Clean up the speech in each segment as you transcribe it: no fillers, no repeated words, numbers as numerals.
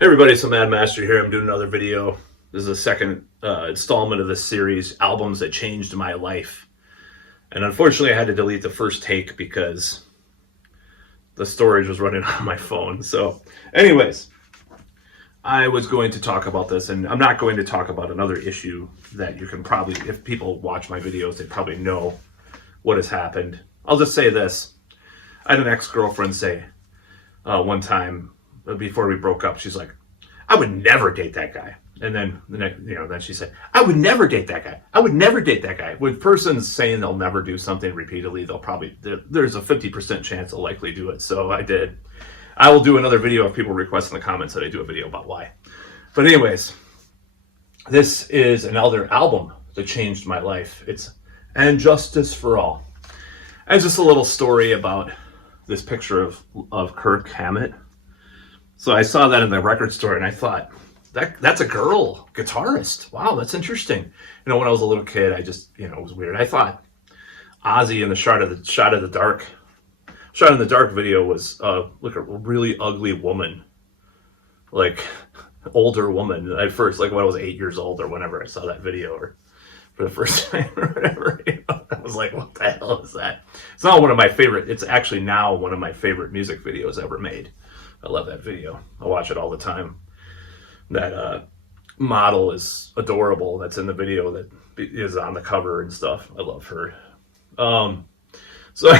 Hey everybody, so Mad Master here. I'm doing another video. This is the second installment of this series, Albums That Changed My Life. And unfortunately, I had to delete the first take because the storage was running out of my phone. So, anyways, I was going to talk about this, and I'm not going to talk about another issue that you can probably, if people watch my videos, they probably know what has happened. I'll just say this. I had an ex-girlfriend say one time, before we broke up, she's like, I would never date that guy. And then then she said, I would never date that guy. I would never date that guy. When persons saying they'll never do something repeatedly, they'll probably, there's a 50% chance they'll likely do it. So I did. I will do another video if people request in the comments that I do a video about why. But anyways, this is another album that changed my life. It's And Justice for All. And just a little story about this picture of Kirk Hammett. So I saw that in the record store and I thought, that's a girl guitarist. Wow, that's interesting. You know, when I was a little kid, I just, it was weird. I thought Ozzy in the Shot in the Dark video was like a really ugly woman, like older woman. At first, like when I was 8 years old or whenever I saw that video or for the first time or whatever, I was like, what the hell is that? It's not one of my favorite. It's actually now one of my favorite music videos ever made. I love that video. I watch it all the time. That model is adorable. That's in the video that is on the cover and stuff. I love her. So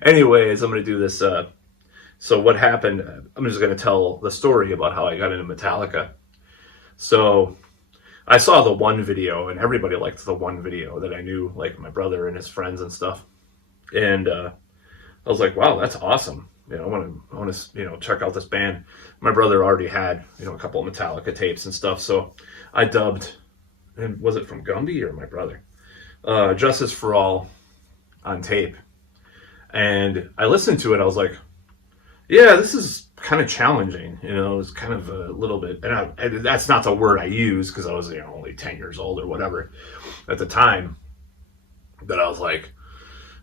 anyways, I'm going to do this. So what happened, I'm just going to tell the story about how I got into Metallica. So I saw the one video and everybody liked the one video that I knew, like my brother and his friends and stuff. And I was like, wow, that's awesome. I want to, check out this band. My brother already had, a couple of Metallica tapes and stuff. So I dubbed, and was it from Gumby or my brother? Justice for All on tape. And I listened to it. I was like, yeah, this is kind of challenging. It was kind of a little bit, and that's not the word I use because I was, only 10 years old or whatever at the time. But I was like,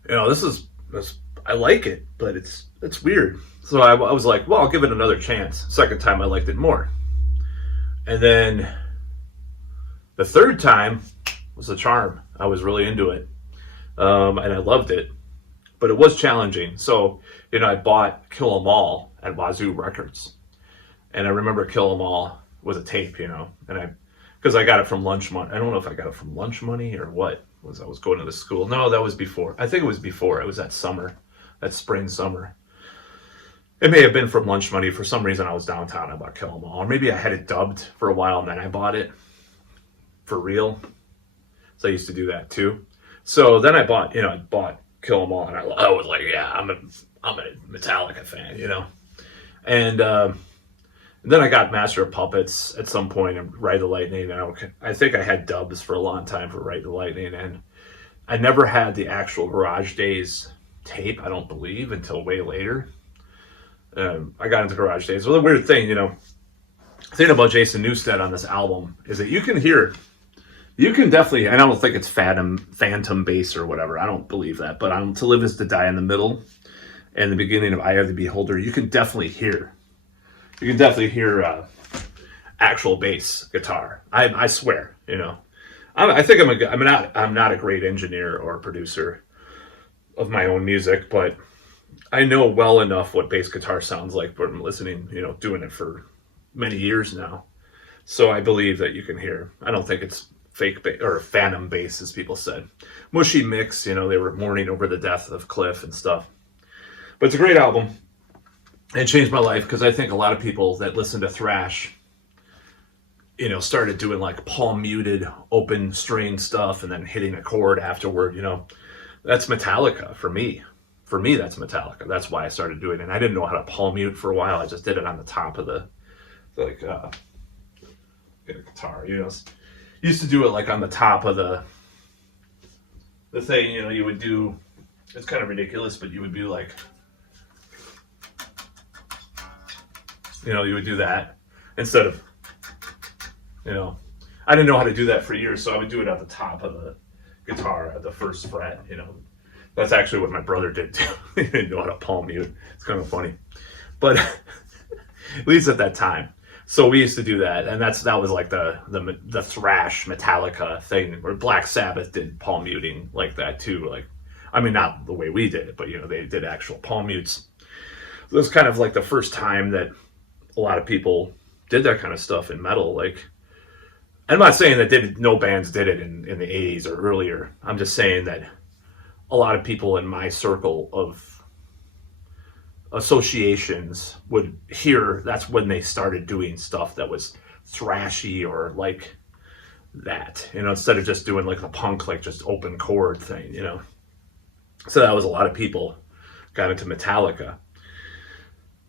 this I like it, but it's weird. So I was like, well, I'll give it another chance. Second time, I liked it more. And then the third time was the charm. I was really into it. And I loved it. But it was challenging. So, I bought Kill 'Em All at Wazoo Records. And I remember Kill 'Em All was a tape, and because I got it from lunch money. I don't know if I got it from lunch money or what. I was going to the school. No, that was before. I think it was before. It was that spring, summer. It may have been from lunch money. For some reason, I was downtown. I bought Kill 'Em All. Or maybe I had it dubbed for a while and then I bought it for real. So I used to do that too. So then I bought Kill 'Em All, and I was like, yeah, I'm a Metallica fan, And then I got Master of Puppets at some point and Ride the Lightning. And I think I had dubs for a long time for Ride the Lightning, and I never had the actual Garage Days tape, I don't believe, until way later. I got into Garage Days. Well, the weird thing, the thing about Jason Newsted on this album is that you can definitely, and I don't think it's phantom bass or whatever, I don't believe that, but on To Live Is to Die in the middle and the beginning of Eye of the Beholder, you can definitely hear actual bass guitar. I swear, I think I'm not a great engineer or producer of my own music, but I know well enough what bass guitar sounds like from listening, doing it for many years now. So I believe that you can hear. I don't think it's fake bass or phantom bass, as people said. Mushy mix, they were mourning over the death of Cliff and stuff. But it's a great album. It changed my life because I think a lot of people that listen to thrash, started doing like palm muted, open string stuff and then hitting a chord afterward, That's Metallica for me. For me, that's Metallica. That's why I started doing it. And I didn't know how to palm mute for a while. I just did it on the top of the guitar, Used to do it like on the top of the thing, you would do, it's kind of ridiculous, but you would do like, you would do that instead of, I didn't know how to do that for years, so I would do it at the top of the guitar at the first fret, That's actually what my brother did too. He didn't know how to palm mute. It's kind of funny. But At least at that time. So we used to do that, and that was like the thrash Metallica thing, where Black Sabbath did palm muting like that too. Like, I mean, not the way we did it, but they did actual palm mutes. It was kind of like the first time that a lot of people did that kind of stuff in metal. Like, I'm not saying that no bands did it in the 80s or earlier. I'm just saying that a lot of people in my circle of associations would hear that's when they started doing stuff that was thrashy or like that, instead of just doing like the punk, like just open chord thing. So that was a lot of people got into Metallica,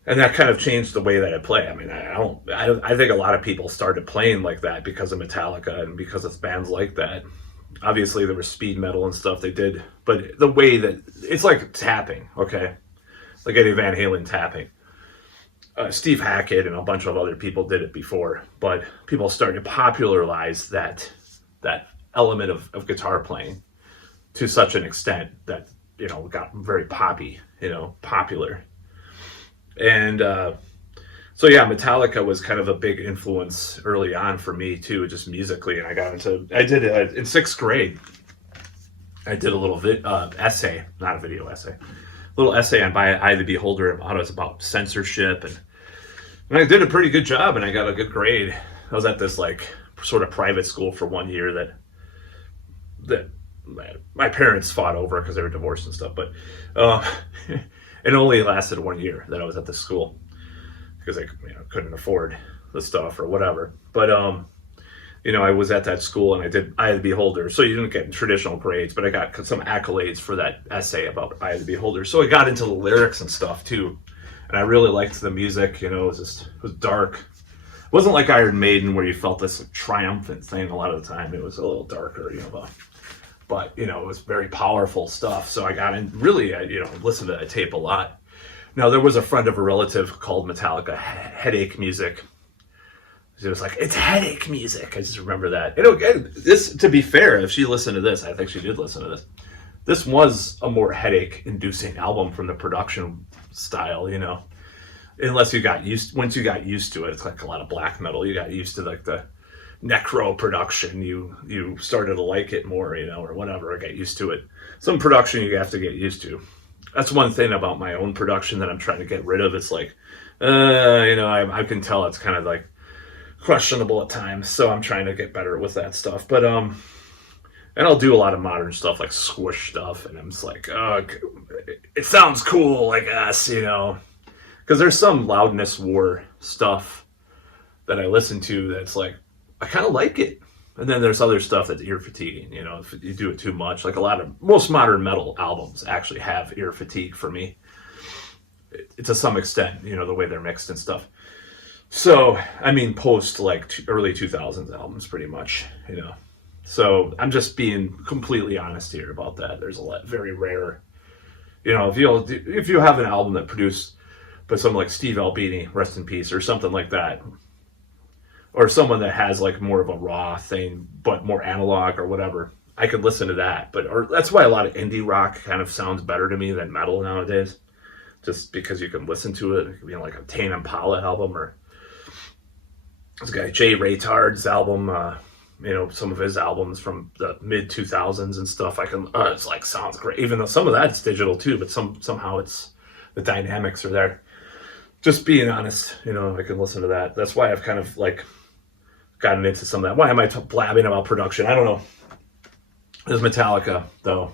and that kind of changed the way that I play. I mean, I think a lot of people started playing like that because of Metallica and because of bands like that. Obviously there was speed metal and stuff they did, but the way that it's like tapping, okay, like Eddie Van Halen tapping. Steve Hackett and a bunch of other people did it before, but people started to popularize that element of guitar playing to such an extent that got very popular. And so yeah, Metallica was kind of a big influence early on for me too, just musically. And I did in sixth grade. I did a little essay, not a video essay. Little essay on By Eye of the Beholder. It was about censorship, and I did a pretty good job, and I got a good grade. I was at this like sort of private school for 1 year that my parents fought over because they were divorced and stuff, but it only lasted 1 year that I was at the school because I couldn't afford the stuff or whatever. But I was at that school and I did Eye of the Beholder. So you didn't get traditional grades, but I got some accolades for that essay about Eye of the Beholder. So I got into the lyrics and stuff too. And I really liked the music. It was dark. It wasn't like Iron Maiden where you felt this triumphant thing a lot of the time. It was a little darker, but it was very powerful stuff. So I got in, really, listened to that tape a lot. Now, there was a friend of a relative called Metallica Headache Music. It was like, it's headache music. I just remember that. This, to be fair, if she listened to this, I think she did listen to this. This was a more headache-inducing album from the production style, Unless once you got used to it, it's like a lot of black metal. You got used to like the necro production. You started to like it more, or whatever. I got used to it. Some production you have to get used to. That's one thing about my own production that I'm trying to get rid of. It's like, I can tell it's kind of like questionable at times, so I'm trying to get better with that stuff. But and I'll do a lot of modern stuff like squish stuff, and I'm just like, it sounds cool, I guess, because there's some loudness war stuff that I listen to that's like, I kind of like it, and then there's other stuff that's ear fatiguing, if you do it too much. Like most modern metal albums actually have ear fatigue for me, to some extent, the way they're mixed and stuff. So, I mean, post like early 2000s albums, pretty much, So I'm just being completely honest here about that. There's a lot, very rare, if you have an album that produced by someone like Steve Albini, rest in peace, or something like that, or someone that has like more of a raw thing, but more analog or whatever, I could listen to that. That's why a lot of indie rock kind of sounds better to me than metal nowadays, just because you can listen to it. It could be like a Tame Impala album, or this guy Jay Raytard's album, some of his albums from the mid 2000s and stuff. It's like, sounds great, even though some of that's digital too, but somehow it's, the dynamics are there. Just being honest, I can listen to that. That's why I've kind of like gotten into some of that. Why am I blabbing about production? I don't know. This Metallica, though,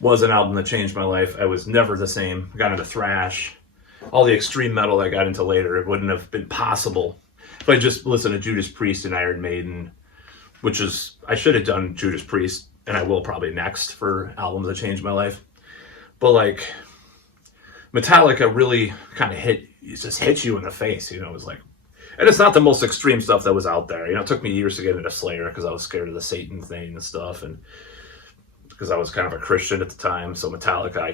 was an album that changed my life. I was never the same. I got into thrash. All the extreme metal I got into later, it wouldn't have been possible if I just listened to Judas Priest and Iron Maiden, I should have done Judas Priest, and I will probably next for albums that changed my life. But like, Metallica really kind of hit you in the face, it was like, and it's not the most extreme stuff that was out there. It took me years to get into Slayer because I was scared of the Satan thing and stuff, and because I was kind of a Christian at the time. So Metallica, I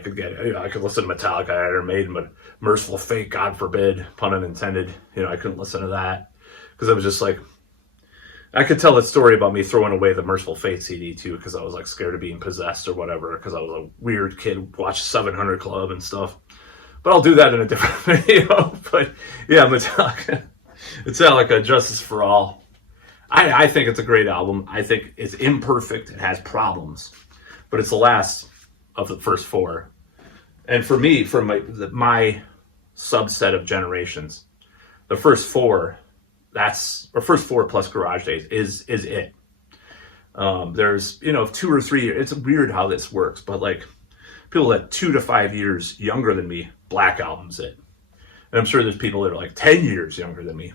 could listen to Metallica, Iron Maiden, but Merciful Fate, God forbid, pun unintended, I couldn't listen to that because I was just like, I could tell that story about me throwing away the Merciful Fate CD too, because I was like scared of being possessed or whatever, because I was a weird kid, watched 700 Club and stuff. But I'll do that in a different video. But yeah, Metallica, Justice for All. I think it's a great album. I think it's imperfect. It has problems, but it's the last of the first four. And for me, for my subset of generations, the first four, first four plus Garage Days is it. There's 2 or 3 years. It's weird how this works, but like people that 2 to 5 years younger than me, Black Album's it. And I'm sure there's people that are like 10 years younger than me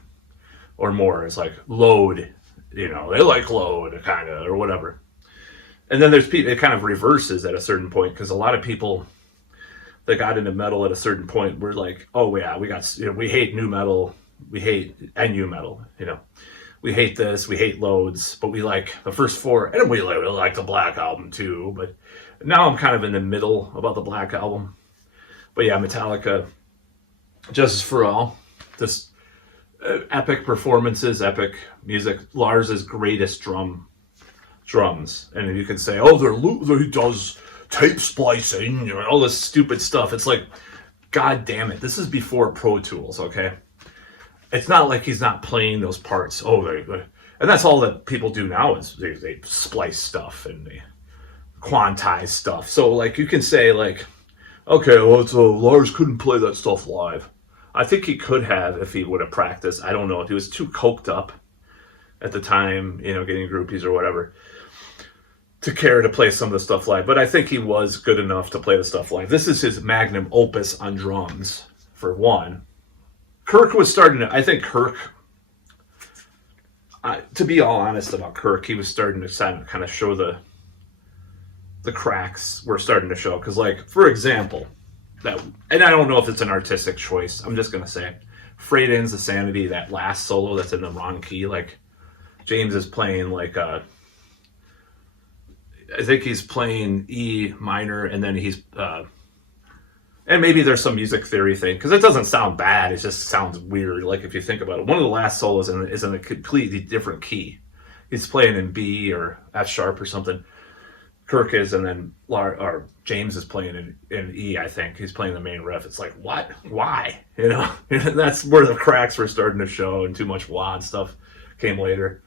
or more. It's like Load, they like Load kind of, or whatever. And then there's people, it kind of reverses at a certain point, because a lot of people that got into metal at a certain point were like, oh yeah, we hate new metal, we hate NU metal, we hate this, we hate Loads, but we like the first four, and we like the Black Album too. But now I'm kind of in the middle about the Black Album. But yeah, Metallica, Justice for All, this epic performances, epic music, Lars's greatest drums, and you can say, oh, he does tape splicing, all this stupid stuff. It's like, god damn it, this is before Pro Tools, okay? It's not like he's not playing those parts. And that's all that people do now, is they splice stuff and they quantize stuff. So like you can say like, okay, well, Lars couldn't play that stuff live. I think he could have if he would have practiced. I don't know if he was too coked up at the time, getting groupies or whatever, to care to play some of the stuff live. But I think he was good enough to play the stuff live. This is his magnum opus on drums, for one. Kirk was starting to, I think to be all honest about Kirk, he was starting to kind of show the cracks were starting to show. Because, like, for example, and I don't know if it's an artistic choice, I'm just going to say, Freight Ends of Sanity, that last solo that's in the wrong key, like, James is playing, like, I think he's playing E minor, and then he's, and maybe there's some music theory thing, because it doesn't sound bad, it just sounds weird, like, if you think about it. One of the last solos is in a completely different key. He's playing in B or F sharp or something. Kirk is, and then James is playing in E, I think. He's playing the main riff. It's like, what? Why? That's where the cracks were starting to show, and too much wah stuff came later.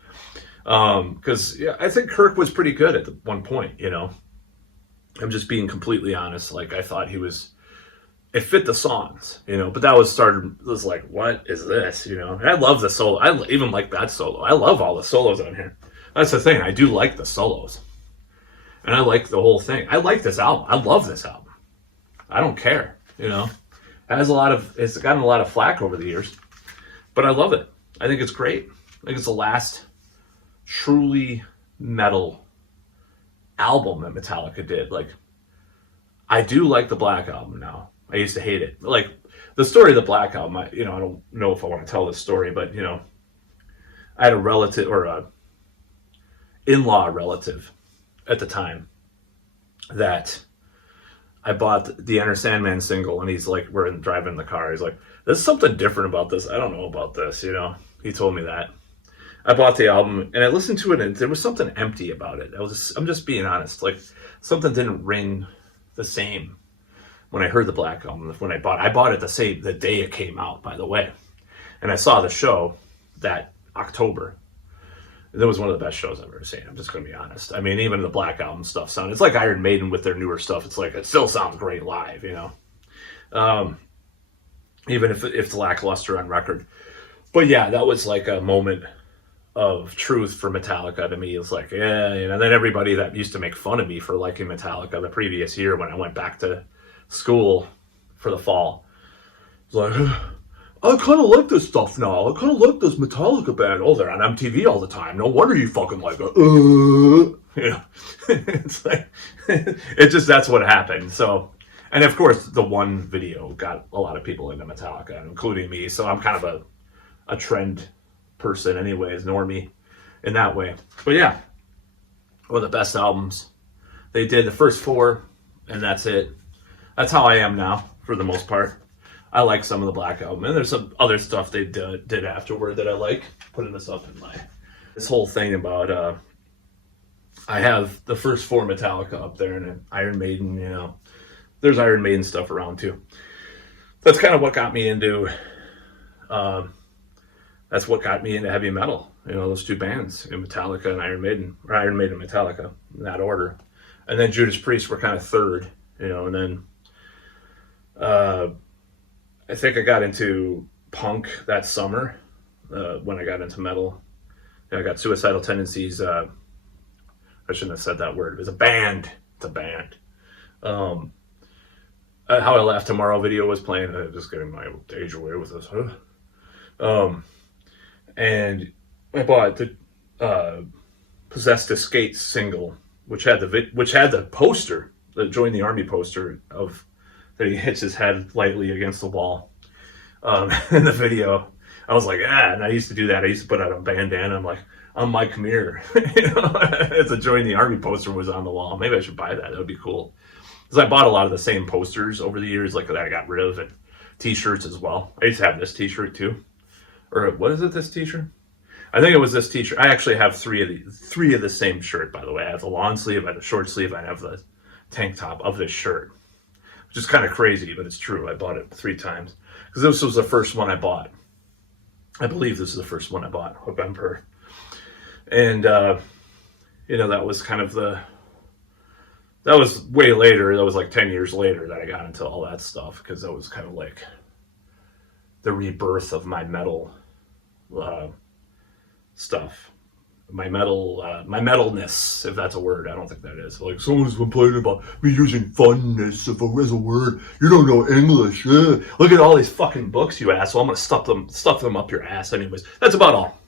Because I think Kirk was pretty good at one point, I'm just being completely honest. Like, I thought it fit the songs, but that was like, what is this, And I love the solo. I even like that solo. I love all the solos on here. That's the thing. I do like the solos. And I like the whole thing. I like this album. I love this album. I don't care, It's gotten a lot of flack over the years, but I love it. I think it's great. I think it's the last truly metal album that Metallica did. Like, I do like the Black Album now. I used to hate it. Like, the story of the Black Album, I don't know if I want to tell this story, but, I had a relative, or a in-law relative at the time, that I bought the Enter Sandman single, and he's like, we're driving in the car. He's like, there's something different about this. I don't know about this, He told me that. I bought the album, and I listened to it, and there was something empty about it. I'm just being honest. Like, something didn't ring the same when I heard the Black Album. When I bought it the day it came out, by the way. And I saw the show that October. That was one of the best shows I've ever seen. I'm just going to be honest. I mean, even the Black Album stuff it's like Iron Maiden with their newer stuff. It's like, it still sounds great live, even if it's lackluster on record. But yeah, that was like a moment of truth for Metallica to me. It was like, yeah, and then everybody that used to make fun of me for liking Metallica the previous year when I went back to school for the fall, was like, I kind of like this stuff now. I kind of like this Metallica band. Oh, they're on MTV all the time. No wonder you fucking like it. It's like, that's what happened. So, and of course, the one video got a lot of people into Metallica, including me. So I'm kind of a trend person anyways, normie in that way. But yeah, one of the best albums. They did the first four, and that's it. That's how I am now, for the most part. I like some of the Black Album, and there's some other stuff they did afterward that I like. Putting this up in this whole thing about I have the first four Metallica up there, and Iron Maiden. There's Iron Maiden stuff around too. that's kind of what got me into. Um, that's what got me into heavy metal. You know, those two bands, Metallica and Iron Maiden, or Iron Maiden and Metallica, in that order. And then Judas Priest were kind of third. You know, and then I think I got into punk that summer when I got into metal. I got Suicidal Tendencies. I shouldn't have said that word. It was a band. It's a band. Um, How I Laugh Tomorrow video was playing. I'm just getting my age away with this. Huh? And I bought the Possessed to Skate single, which had the poster, the Join the Army poster of that he hits his head lightly against the wall. In the video, I was like, and I used to do that. I used to put out a bandana. I'm like, I'm Mike Mir. It's a Join the Army poster was on the wall. Maybe I should buy that. That would be cool. Because I bought a lot of the same posters over the years, like that I got rid of, and T-shirts as well. I used to have this T-shirt too, or what is it? This T-shirt? I think it was this T-shirt. I actually have three of the same shirt. By the way, I have the long sleeve, I have the short sleeve, I have the tank top of this shirt, which is kind of crazy, but it's true. I bought it 3 times because this was the first one I bought. I believe this is the first one I bought, Hook Emperor, and that was kind of that was way later. That was like 10 years later that I got into all that stuff, because that was kind of like the rebirth of my metal stuff. My metalness, if that's a word. I don't think that is. Like, someone's complaining about me using funness as a word. You don't know English. Look at all these fucking books, you asshole. I'm gonna stuff them up your ass anyways. That's about all.